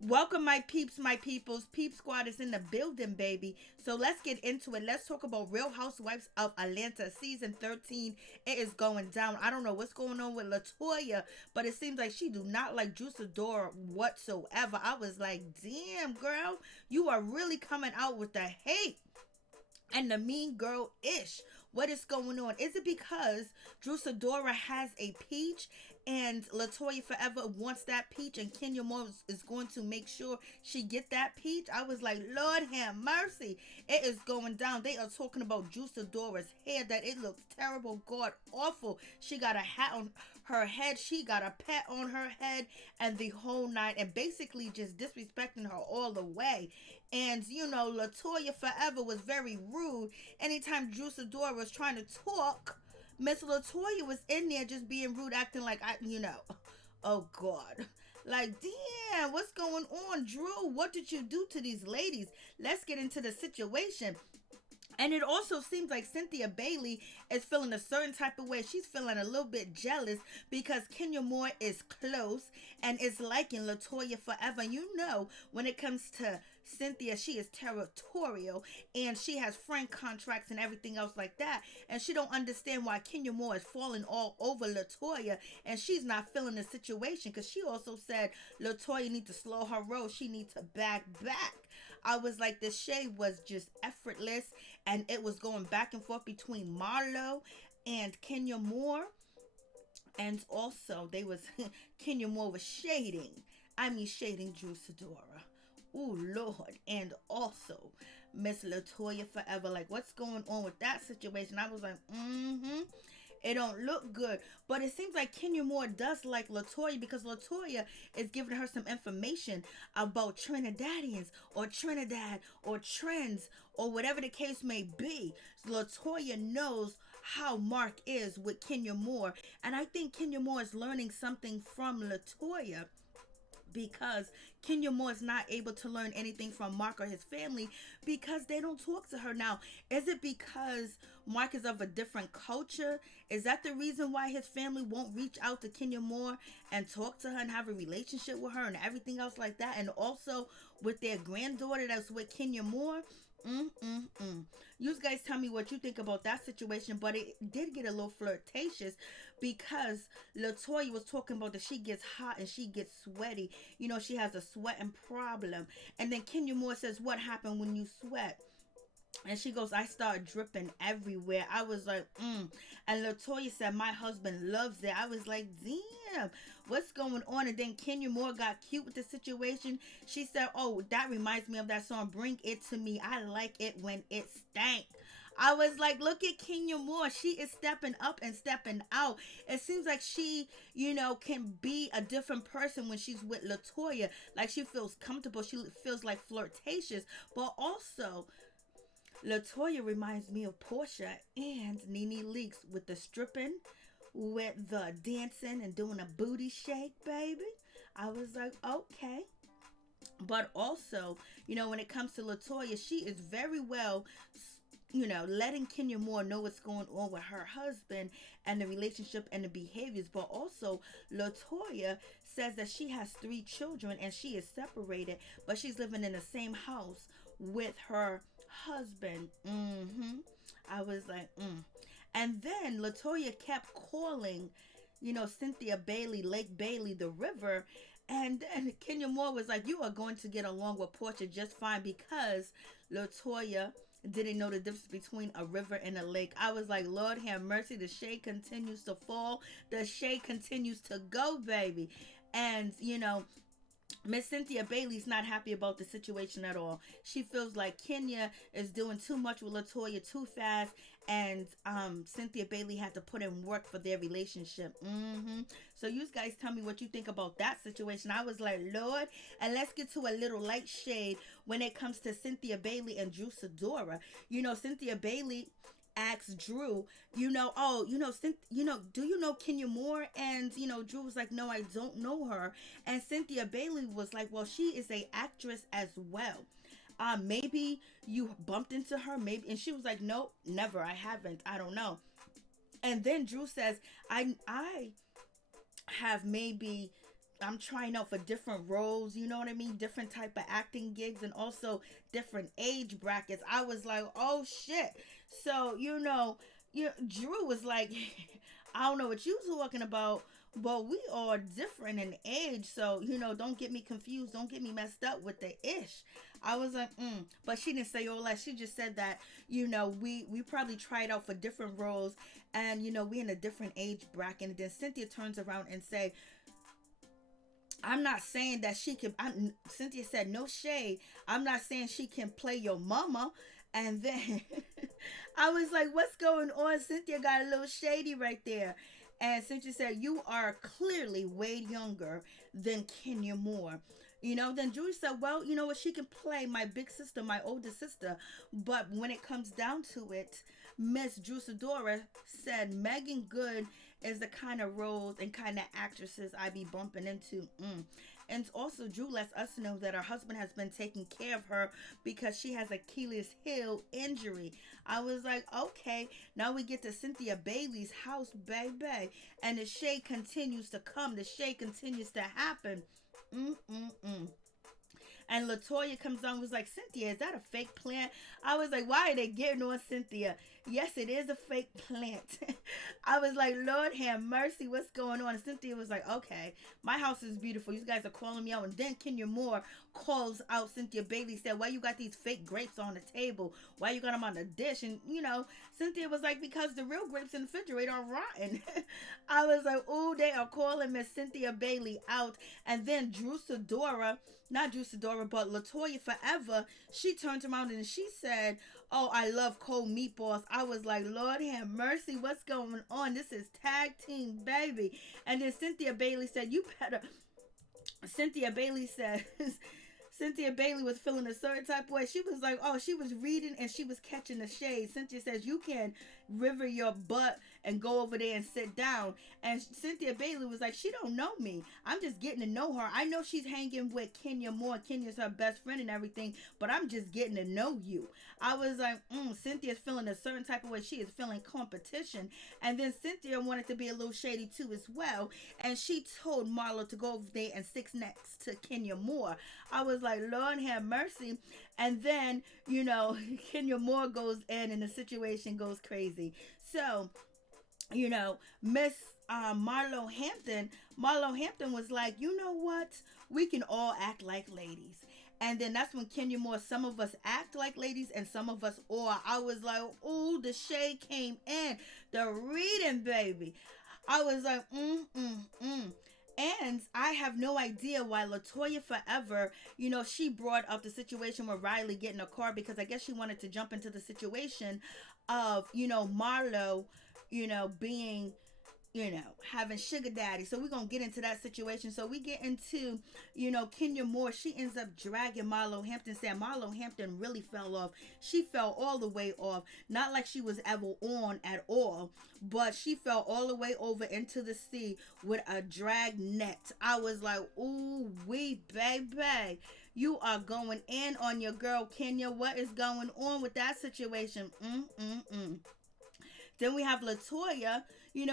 Welcome, my peeps, my peoples. Peep Squad is in the building, baby. So let's get into it. Let's talk about Real Housewives of Atlanta, season 13. It is going down. I don't know what's going on with Latoya, but it seems like she do not like Dora whatsoever. I was like, damn, girl, you are really coming out with the hate and the mean girl ish. What is going on? Is it because Sidora has a peach and Latoya forever wants that peach and Kenya Moore is going to make sure she get that peach? I was like, Lord have mercy. It is going down. They are talking about Sidora's hair, that it looks terrible, god awful. She got a hat on her head, she got a pet on her head, and the whole night, and basically just disrespecting her all the way. And Latoya forever was very rude. Anytime Sidora was trying to talk, Miss Latoya was in there just being rude, acting like oh God. Like, damn, what's going on, Drew? What did you do to these ladies? Let's get into the situation. And it also seems like Cynthia Bailey is feeling a certain type of way. She's feeling a little bit jealous because Kenya Moore is close and is liking Latoya forever. You know, when it comes to Cynthia, she is territorial and she has friend contracts and everything else like that. And she don't understand why Kenya Moore is falling all over Latoya and she's not feeling the situation, because she also said Latoya need to slow her roll. She needs to back. I was like, the shade was just effortless, and it was going back and forth between Marlo and Kenya Moore. And also they was Kenya Moore was shading. I mean, shading Sidora. Oh Lord. And also Miss Latoya forever. Like, what's going on with that situation? I was like, it don't look good. But it seems like Kenya Moore does like Latoya, because Latoya is giving her some information about Trinidadians or Trinidad or trends or whatever the case may be. Latoya knows how Mark is with Kenya Moore. And I think Kenya Moore is learning something from Latoya, because Kenya Moore is not able to learn anything from Mark or his family because they don't talk to her. Now, is it because Mark is of a different culture? Is that the reason why his family won't reach out to Kenya Moore and talk to her and have a relationship with her and everything else like that? And also with their granddaughter that's with Kenya Moore? You guys tell me what you think about that situation. But it did get a little flirtatious because Latoya was talking about that she gets hot and she gets sweaty. She has a sweating problem. And then Kenya Moore says, what happened when you sweat? And she goes, I start dripping everywhere. I was like, And Latoya said, my husband loves it. I was like, damn, what's going on? And then Kenya Moore got cute with the situation. She said, oh, that reminds me of that song, Bring It To Me. I like it when it stank. I was like, look at Kenya Moore. She is stepping up and stepping out. It seems like she, can be a different person when she's with Latoya. Like, she feels comfortable. She feels like flirtatious. But also, Latoya reminds me of Porsha and Nene Leakes with the stripping, with the dancing and doing a booty shake, baby. I was like, okay. But also, when it comes to Latoya, she is very well, letting Kenya Moore know what's going on with her husband and the relationship and the behaviors. But also, Latoya says that she has 3 children and she is separated, but she's living in the same house with her husband. I was like, And then Latoya kept calling, Cynthia Bailey, Lake Bailey, the river. And then Kenya Moore was like, you are going to get along with Porsha just fine, because Latoya didn't know the difference between a river and a lake. I was like, Lord have mercy. The shade continues to fall. The shade continues to go, baby. And, Miss Cynthia Bailey's not happy about the situation at all. She feels like Kenya is doing too much with Latoya too fast, and Cynthia Bailey had to put in work for their relationship. So you guys tell me what you think about that situation. I was like, Lord. And let's get to a little light shade when it comes to Cynthia Bailey and Sidora. Cynthia Bailey asked Drew, do you know Kenya Moore? And Drew was like, no, I don't know her. And Cynthia Bailey was like, well, she is a actress as well. Maybe you bumped into her, maybe. And she was like, nope, never, I haven't, I don't know. And then Drew says, I have maybe I'm trying out for different roles, you know what I mean? Different type of acting gigs and also different age brackets. I was like, oh shit. So, Drew was like, I don't know what you was talking about, but we are different in age. So, don't get me confused. Don't get me messed up with the ish. I was like, but she didn't say all that. She just said that, we probably tried out for different roles and, we in a different age bracket. And then Cynthia turns around and say, I'm not saying that she can. Cynthia said, no shade. I'm not saying she can play your mama. And then I was like, what's going on? Cynthia got a little shady right there. And Cynthia said, you are clearly way younger than Kenya Moore. Then Julie said, well, you know what? She can play my big sister, my older sister. But when it comes down to it, Miss Drew Sidora said Megan Good is the kind of roles and kind of actresses I be bumping into. And also, Drew lets us know that her husband has been taking care of her because she has Achilles heel injury. I was like, okay, now we get to Cynthia Bailey's house, baby. And the shade continues to come. The shade continues to happen. And Latoya comes on and was like, Cynthia, is that a fake plant? I was like, why are they getting on Cynthia? Yes, it is a fake plant. I was like, Lord have mercy, what's going on? And Cynthia was like, okay, my house is beautiful. You guys are calling me out. And then Kenya Moore calls out Cynthia Bailey, said, why you got these fake grapes on the table? Why you got them on the dish? And, Cynthia was like, because the real grapes in the refrigerator are rotten. I was like, oh, they are calling Miss Cynthia Bailey out. And then not Drew Sidora, but Latoya Forever, she turned around and she said, oh, I love cold meatballs. I was like, Lord have mercy, what's going on? This is tag team, baby. And then Cynthia Bailey said, Cynthia Bailey said, Cynthia Bailey was feeling a certain type of way. She was like, oh, she was reading and she was catching the shade. Cynthia says, you can river your butt and go over there and sit down. And Cynthia Bailey was like, she don't know me. I'm just getting to know her. I know she's hanging with Kenya Moore. Kenya's her best friend and everything, but I'm just getting to know you. I was like, Cynthia's feeling a certain type of way. She is feeling competition. And then Cynthia wanted to be a little shady too as well. And she told Marlo to go over there and sit next to Kenya Moore. I was like, Lord have mercy. And then, Kenya Moore goes in and the situation goes crazy. So, Miss Marlo Hampton was like, you know what? We can all act like ladies. And then that's when Kenya Moore, some of us act like ladies and some of us are. I was like, ooh, the shade came in. The reading, baby. I was like, And I have no idea why Latoya Forever, she brought up the situation with Riley getting a car because I guess she wanted to jump into the situation of, Marlo, being, having sugar daddy. So we're going to get into that situation. So we get into, Kenya Moore. She ends up dragging Marlo Hampton, saying Marlo Hampton really fell off. She fell all the way off. Not like she was ever on at all, but she fell all the way over into the sea with a drag net. I was like, ooh, wee, baby. You are going in on your girl, Kenya. What is going on with that situation? Then we have Latoya.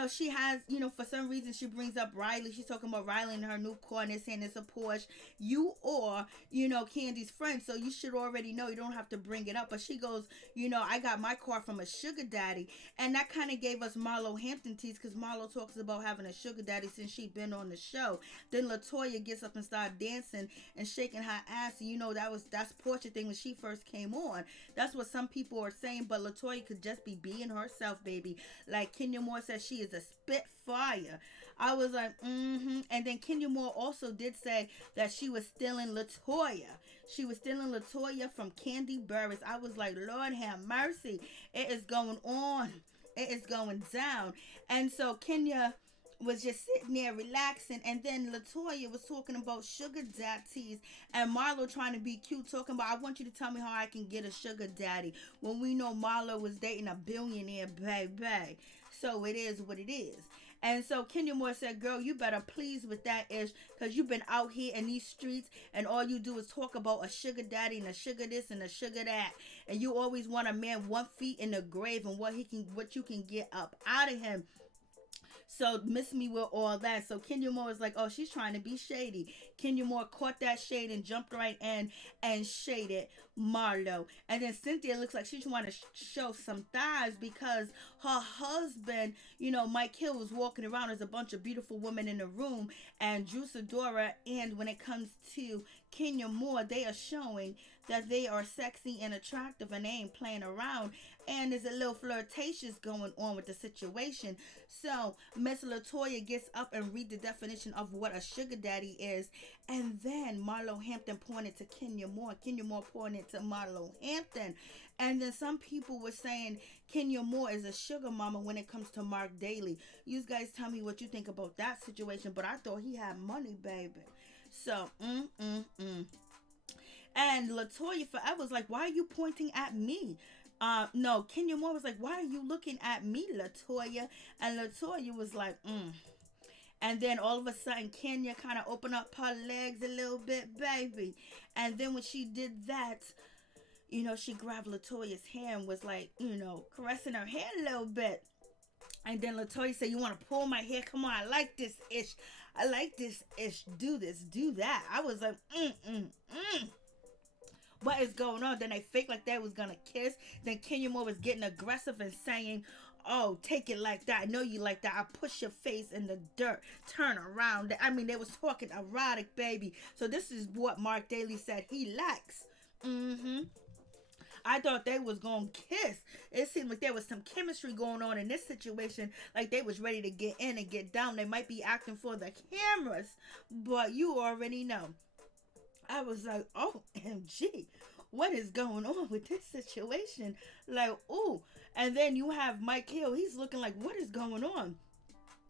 She has, for some reason she brings up Riley. She's talking about Riley and her new car and they're saying it's a Porsche. You are, Candy's friend, so you should already know. You don't have to bring it up. But she goes, I got my car from a sugar daddy. And that kind of gave us Marlo Hampton tease because Marlo talks about having a sugar daddy since she'd been on the show. Then Latoya gets up and starts dancing and shaking her ass. And that's Porsche thing when she first came on. That's what some people are saying. But Latoya could just be being herself, baby. Like Kenya Moore says, she is a spitfire. I was like, And then Kenya Moore also did say that she was stealing Latoya. She was stealing Latoya from Kandi Burruss. I was like, Lord have mercy. It is going on. It is going down. And so Kenya was just sitting there relaxing, and then Latoya was talking about sugar daddies and Marlo trying to be cute, talking about, I want you to tell me how I can get a sugar daddy when we know Marlo was dating a billionaire, baby. So it is what it is. And so Kenya Moore said, girl, you better please with that ish, because you've been out here in these streets and all you do is talk about a sugar daddy and a sugar this and a sugar that, and you always want a man 1 foot in the grave and what you can get up out of him. So miss me with all that. So Kenya Moore was like, oh, she's trying to be shady. Kenya Moore caught that shade and jumped right in and shaded Marlo. And then Cynthia looks like she's trying to show some thighs because her husband, Mike Hill was walking around as a bunch of beautiful women in the room. And Drew Sidora, and when it comes to Kenya Moore, they are showing that they are sexy and attractive and they ain't playing around. And there's a little flirtatious going on with the situation. So Miss Latoya gets up and read the definition of what a sugar daddy is. And then Marlo Hampton pointed to Kenya Moore. Kenya Moore pointed to Marlo Hampton. And then some people were saying Kenya Moore is a sugar mama when it comes to Mark Daly. You guys tell me what you think about that situation. But I thought he had money, baby. So, And Latoya forever was like, why are you pointing at me? No, Kenya Moore was like, why are you looking at me, Latoya? And Latoya was like, And then all of a sudden, Kenya kind of opened up her legs a little bit, baby. And then when she did that, she grabbed Latoya's hand and was like, caressing her hair a little bit. And then Latoya said, you want to pull my hair? Come on, I like this ish. I like this ish. Do this, do that. I was like, What is going on? Then they faked like they was gonna kiss. Then Kenya Moore was getting aggressive and saying, oh, take it like that. I know you like that. I push your face in the dirt. Turn around. I mean, they was talking erotic, baby. So this is what Mark Daly said he likes. I thought they was gonna kiss. It seemed like there was some chemistry going on in this situation. Like they was ready to get in and get down. They might be acting for the cameras, but you already know. I was like, OMG, what is going on with this situation? Like, ooh. And then you have Mike Hill. He's looking like, what is going on?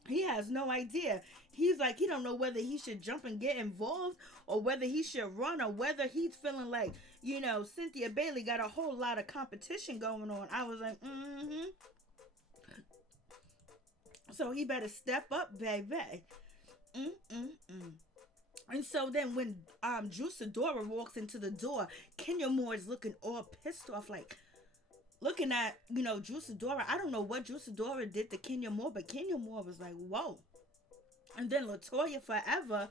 He has no idea. He's like, he don't know whether he should jump and get involved or whether he should run or whether he's feeling like, Cynthia Bailey got a whole lot of competition going on. I was like, So he better step up, baby. And so then when Drew Sidora walks into the door, Kenya Moore is looking all pissed off, like looking at, Drew Sidora. I don't know what Drew Sidora did to Kenya Moore, but Kenya Moore was like, whoa. And then Latoya forever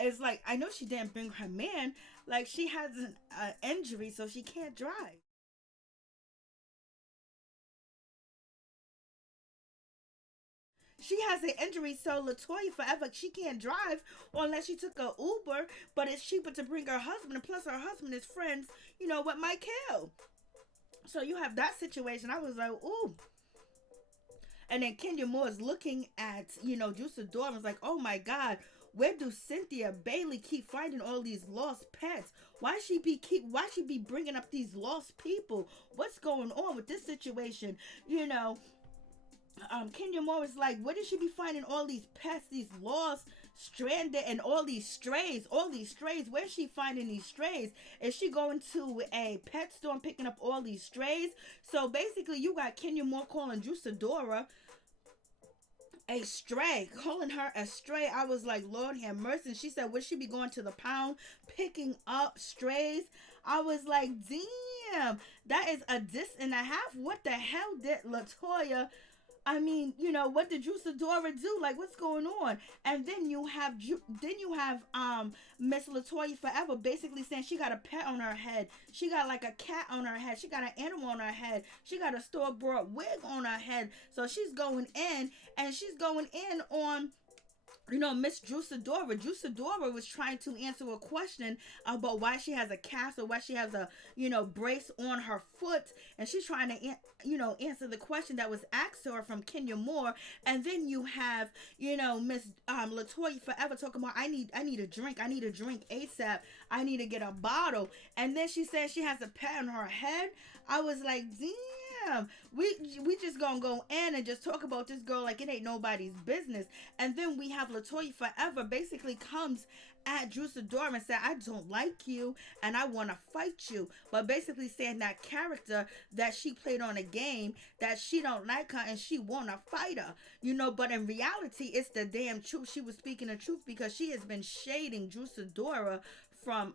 is like, I know she didn't bring her man. Like she has an injury, so she can't drive. She has an injury, so Latoya forever, she can't drive unless she took a Uber, but it's cheaper to bring her husband, and plus her husband is friends, with Mike Hill. So you have that situation. I was like, ooh. And then Kenya Moore is looking at, Drew Sidora and was like, oh my God, where do Cynthia Bailey keep finding all these lost pets? Why she be bringing up these lost people? What's going on with this situation? Kenya Moore was like, where did she be finding all these pets, these lost, stranded, and all these strays? Where's she finding these strays? Is she going to a pet store and picking up all these strays? So basically, you got Kenya Moore calling Drew Sidora a stray, calling her a stray. I was like, Lord have mercy. And she said, would she be going to the pound picking up strays? I was like, damn, that is a diss and a half. What the hell did Latoya? I mean, what did Drew Sidora do? Like, what's going on? And then you have Miss Latoya forever basically saying she got a pet on her head. She got like a cat on her head. She got an animal on her head. She got a store-bought wig on her head. So she's going in, and she's going in on Miss Drew Sidora. Drew Sidora was trying to answer a question about why she has a cast or why she has a, brace on her foot. And she's trying to, answer the question that was asked to her from Kenya Moore. And then you have, Miss Latoya forever talking about, I need a drink. I need a drink ASAP. I need to get a bottle. And then she says she has a pet on her head. I was like, damn. We just gonna go in and just talk about this girl like it ain't nobody's business. And then we have Latoya forever basically comes at Drew Sidora and said, I don't like you and I want to fight you. But basically saying that character that she played on a game, that she don't like her and she want to fight her. But in reality, it's the damn truth. She was speaking the truth because she has been shading Drew Sidora from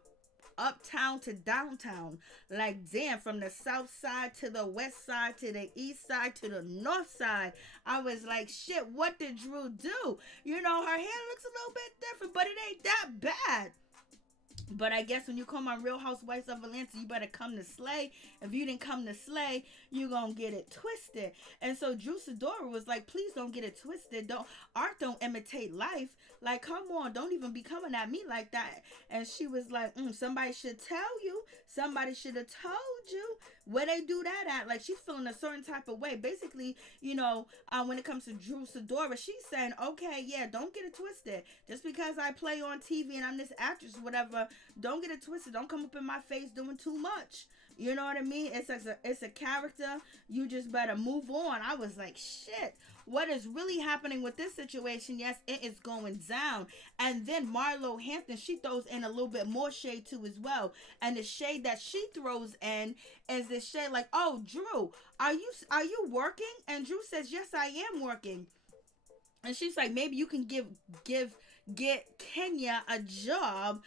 uptown to downtown. Like, damn, from the south side to the west side to the east side to the north side. I was like, shit, what did Drew do? You know, her hair looks a little bit different, but it ain't that bad. But I guess when you come on Real Housewives of Atlanta, you better come to slay. If you didn't come to slay, you gonna get it twisted. And so Drew Sidora was like, please don't get it twisted. Art don't imitate life. Like, come on, don't even be coming at me like that. And she was like, somebody should tell you. Somebody should have told you. Where they do that at? Like, she's feeling a certain type of way. Basically, you know, when it comes to Drew Sidora, she's saying, okay, yeah, don't get it twisted. Just because I play on TV and I'm this actress, whatever, don't get it twisted. Don't come up in my face doing too much. You know what I mean? It's a character. You just better move on. I was like, shit. What is really happening with this situation? Yes, it is going down. And then Marlo Hampton, she throws in a little bit more shade too as well. And the shade that she throws in is this shade like, oh, Drew, are you working? And Drew says, yes, I am working. And she's like, maybe you can get Kenya a job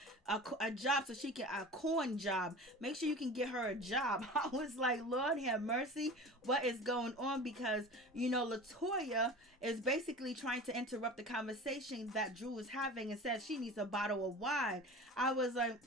so she can, a corn job. Make sure you can get her a job. I was like, Lord have mercy, what is going on? Because, you know, Latoya is basically trying to interrupt the conversation that Drew is having and says she needs a bottle of wine. I was like,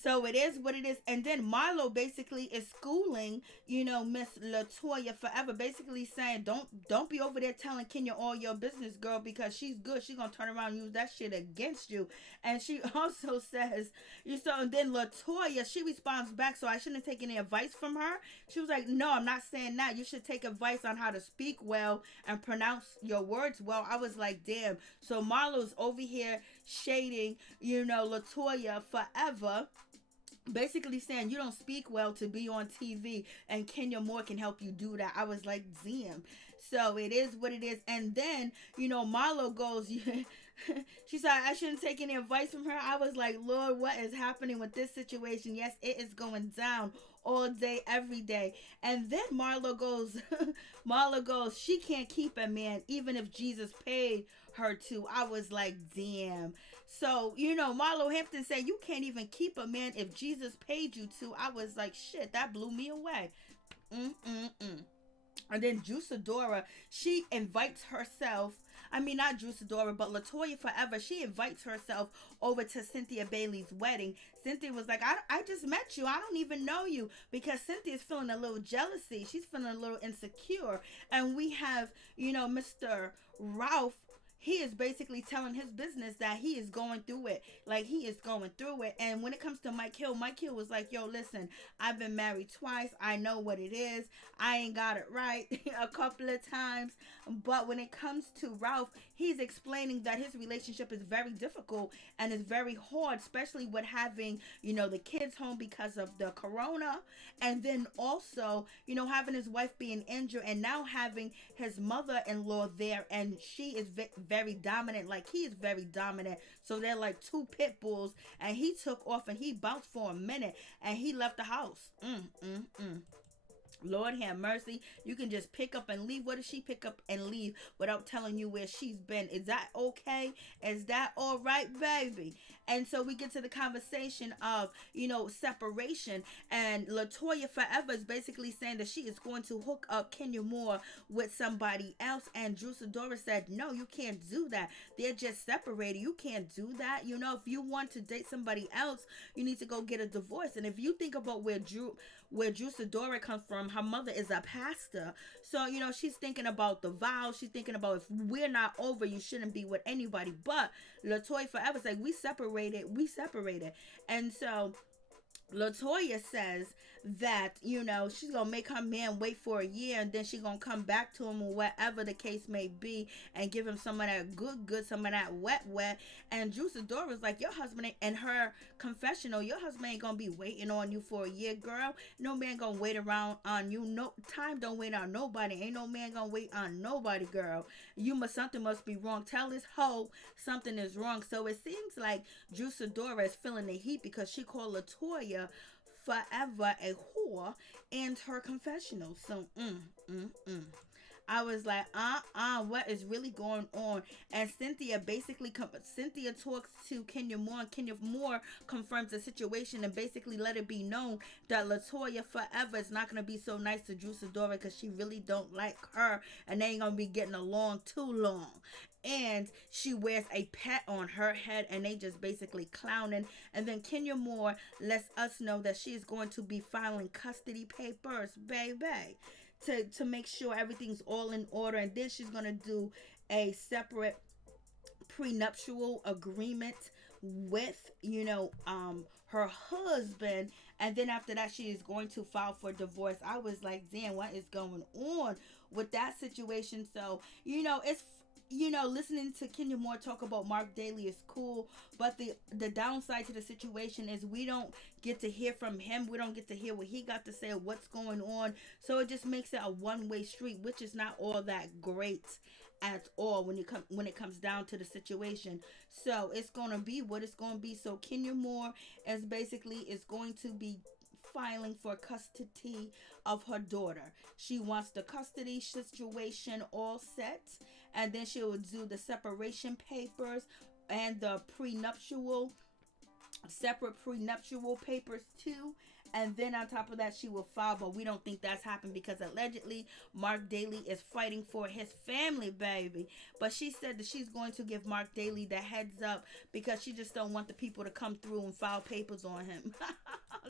So it is what it is. And then Marlo basically is schooling, you know, Miss Latoya forever, basically saying, don't be over there telling Kenya all your business, girl, because she's good. She's going to turn around and use that shit against you. And she also says, and then Latoya, she responds back, so I shouldn't take any advice from her. She was like, no, I'm not saying that. You should take advice on how to speak well and pronounce your words well. I was like, damn. So Marlo's over here shading, you know, Latoya forever, basically saying you don't speak well to be on TV, and Kenya Moore can help you do that. I was like, damn. So it is what it is. And then, you know, Marlo goes, she said, I shouldn't take any advice from her. I was like, Lord, what is happening with this situation? Yes, it is going down all day, every day. And then Marlo goes, she can't keep a man even if Jesus paid her to. I was like, damn. So, you know, Marlo Hampton said, you can't even keep a man if Jesus paid you to. I was like, shit, that blew me away. And then Sidora, she invites herself, I mean, not Sidora, but Latoya forever, she invites herself over to Cynthia Bailey's wedding. Cynthia was like, I just met you. I don't even know you. Because Cynthia's feeling a little jealousy. She's feeling a little insecure. And we have, you know, Mr. Ralph. He is basically telling his business that he is going through it. Like, he is going through it. And when it comes to Mike Hill was like, yo, listen, I've been married twice. I know what it is. I ain't got it right a couple of times. But when it comes to Ralph, he's explaining that his relationship is very difficult and is very hard, especially with having, you know, the kids home because of the corona. And then also, you know, having his wife being injured and now having his mother-in-law there. And she is very dominant. Like, he is very dominant. So they're like two pit bulls. And he took off and he bounced for a minute and he left the house. Lord have mercy. You can just pick up and leave. What does she pick up and leave without telling you where she's been? Is that okay? Is that all right, baby? And so we get to the conversation of, you know, separation. And Latoya forever is basically saying that she is going to hook up Kenya Moore with somebody else. And Drew Sidora said, no, you can't do that. They're just separated. You can't do that. You know, if you want to date somebody else, you need to go get a divorce. And if you think about where Drew Sidora comes from, her mother is a pastor. So, you know, she's thinking about the vows. She's thinking about, if we're not over, you shouldn't be with anybody. But Latoya forever is like, we separated. And so Latoya says that, you know, she's gonna make her man wait for a year, and then she's gonna come back to him or whatever the case may be, and give him some of that good, some of that wet. And Drew Sidora's like, your husband ain't, and her confessional, your husband ain't gonna be waiting on you for a year, girl. No man gonna wait around on you. No time don't wait on nobody. Ain't no man gonna wait on nobody, girl. Something must be wrong. Tell this hoe something is wrong. So it seems like Drew Sidora is feeling the heat because she called Latoya forever a whore and her confessional. So I was like, what is really going on? And Cynthia basically, Cynthia talks to Kenya Moore, and Kenya Moore confirms the situation and basically let it be known that Latoya forever is not going to be so nice to Drew Sidora because she really don't like her and they ain't going to be getting along too long. And she wears a pet on her head and they just basically clowning. And then Kenya Moore lets us know that she is going to be filing custody papers, baby, to make sure everything's all in order. And then she's going to do a separate prenuptial agreement with, her husband. And then after that, she is going to file for divorce. I was like, damn, what is going on with that situation? So, it's listening to Kenya Moore talk about Mark Daly is cool, but the downside to the situation is we don't get to hear from him. We don't get to hear what he got to say, what's going on. So it just makes it a one-way street, which is not all that great at all when it comes down to the situation. So it's gonna be what it's gonna be. So Kenya Moore is going to be filing for custody of her daughter. She wants the custody situation all set, and then she will do the separation papers and the separate prenuptial papers too. And then on top of that, she will file, but we don't think that's happened because allegedly Mark Daly is fighting for his family, baby. But she said that she's going to give Mark Daly the heads up because she just don't want the people to come through and file papers on him.